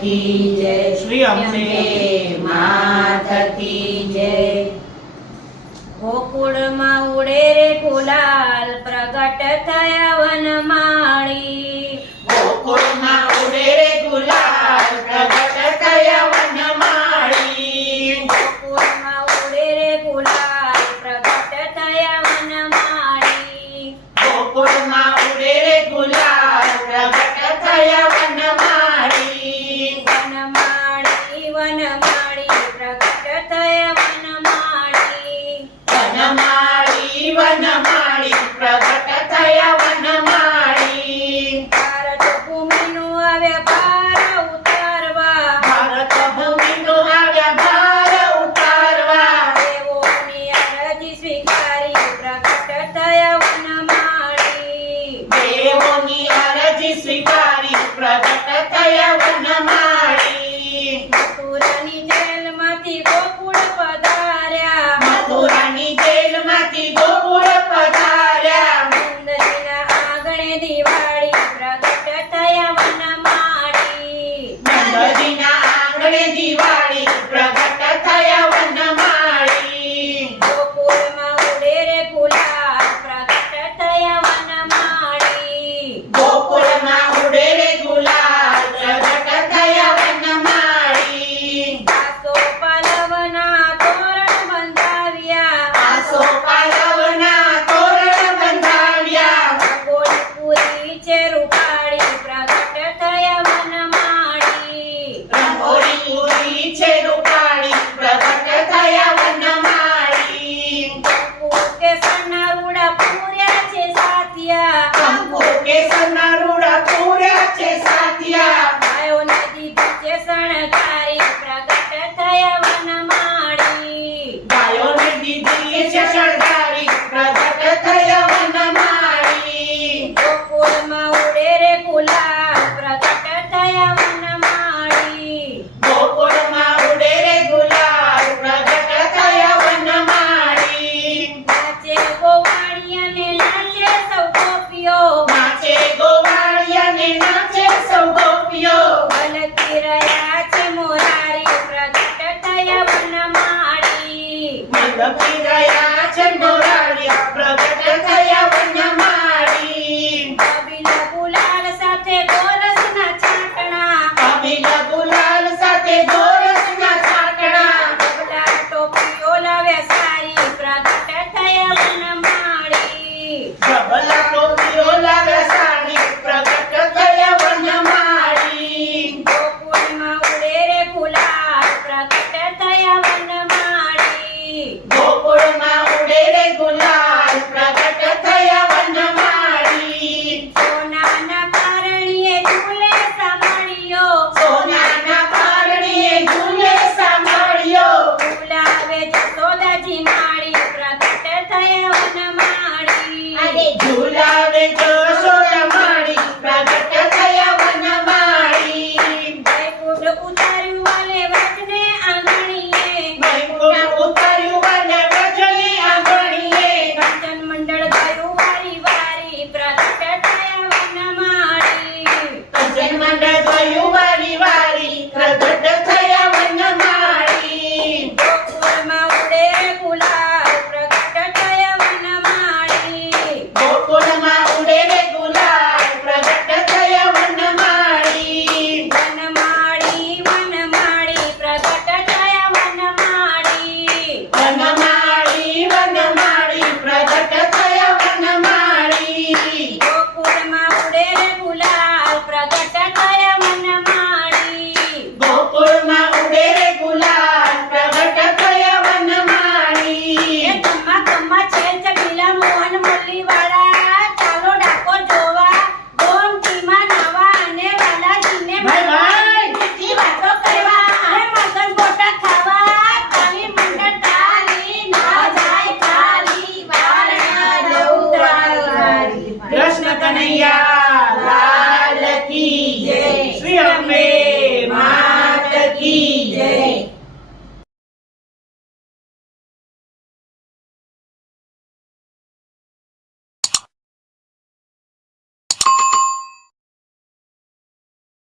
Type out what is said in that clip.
की जय श्री अंबे मात की जय। ગોકુળમાં ઉડે રે ગુલાલ પ્રગટ થયા વનમાળી ગોકુળમાં ઉડે રે ગુલાલ પ્રગટ થયા વનમાળી ગોકુળમાં ઉડે રે ગુલાલ પ્રગટ થયા વનમાળી ગોકુળમાં ઉડે રે ગુલાલ પ્રગટ થયા વનમાળી વનમાળી વનમાળી પ્રગટ થયા વનમાળી વનમાળી વનમાળી પ્રગટ થયા વનમાળી ભારત ભૂમિનું આવ્યા ભાર ઉતારવા ભારત ભૂમિનું આવ્યા ભાર ઉતારવા દેવોની અરજી સ્વીકારી પ્રગટ થયા વનમાળી દેવોની અરજી સ્વીકારી પ્રગટ થયા વનમાળી મથુરાની જેલમાંથી ગોકુળ પધાર્યા મથુરાની જેલમાંથી ગોકુળ પધાર્યા નંદજીના આંગણે દિવાળી પ્રગટ થયા વનમાળી નંદજીના આંગણે દિવાળી પ્રગટ થયા વનમાળી ગોકુળમાં ઉડે રે ગુલાલ પ્રગટ થયા વનમાળી ગોકુળમાં ઉડે રે ગુલાલ પ્રગટ થયા વનમાળી આસો પાલવના તોરણ બંધાવ્યા આસો પાલવના તોરણ બંધાવ્યા રંગોળી પૂરી છે રૂપાળી પ્રગટ થયા વનમાળી રંગોળી પૂરી છે રૂપાળી પ્રગટ થયા વનમાળી કંકુ કેસરના રૂડા પૂર્યા છે સાથિયા કંકુ કેસરના રૂડા પૂર્યા છે સાથિયા ગાયોને દીધી છે શણગારી પ્રગટ થયા વનમાળી ગાયોને દીધી છે શણગારી પ્રગટ થયા વનમાળી ગોકુળમાં ઉડે રે ગુલાલ પ્રગટ થયા વનમાળી ગોકુળમાં ઉડે રે ગુલાલ પ્રગટ થયા વનમાળી નાચે ગોવાળિયાને નાચે સૌ ગોપીઓ નાચે ગોવાળિયાને નાચે સૌ ગોપીઓ વલકી રહ્યા છે મોરારી પ્રગટ થયા વનમાળી મલકી રહ્યા છે મોરારી પ્રગટ થયા વનમાળી કબીલા ગુલાલ સાથે ગોરસના છાંટણા અમીન ગુલાલ સાથે ગોરસના છાંટણા ડબલા ટોપીઓ લાવ્યા સારી પ્રગટ થયા વનમાળી ડબલા ટોપીઓ લાવ્યા સાડી પ્રગટ થયા વનમાળી ગોકુળમાં ઉડે રે ગુલાલ પ્રગટ થયા વનમાળી ગોકુળમાં ઉડે રે ગુલાલ પ્રગટ થયા વનમાળી સોનાના પારણીએ ઝૂલે સાંભળ્યો સોનાના પારણીએ ઝૂલે સાંભળ્યો ઝૂલાવે જશોદાજી માળી પ્રગટ થયા વનમાળી ઝૂલાવે જશોદા માળી પ્રગટ થયા વનમાળી વૈકુંઠ ઉતાર્યું વાલે વ્રજને આંગણીએ વૈકુંઠ ઉતાર્યું વને વ્રજની આંગણીએ કંચન મંડળ ગયું વારી વારી પ્રગટ થયા વનમાળી કંચન મંડળ ગયું વારી વારી પ્રગટ થયા વનમાળી ગોકુળમાં ઉડે રે ગુલાલ પ્રગટ થયા વનમાળી ગોકુળમાં ઉડે રે ગુલાલ પ્રગટ થયા વનમાળી વનમાળી વનમાળી પ્રગટ થયા વનમાળી વનમાળી વનમાળી પ્રગટ થયા વનમાળી ગોકુળમાં ઉડે રે ગુલાલ પ્રગટ થયા વનમાળી ગોકુળમાં ઉડે રે ગુલાલ પ્રગટ થયા વનમાળી એ ગમ્મા ગમ્મા છે ચકીલા મોહન મુરલીવાળા ચાલો ડાકોર જોવા ગોમતીમાં નાવા અને વાલાજીને ભાઈ મીઠી વાતો કરવા અને મગજ ગોટા ખાવા તાલી મંડળ તાલી ના જાય ખાલી વારણા દઉરાવારી કૃષ્ણ કનૈયા લાલ કી જય શ્રી અંબે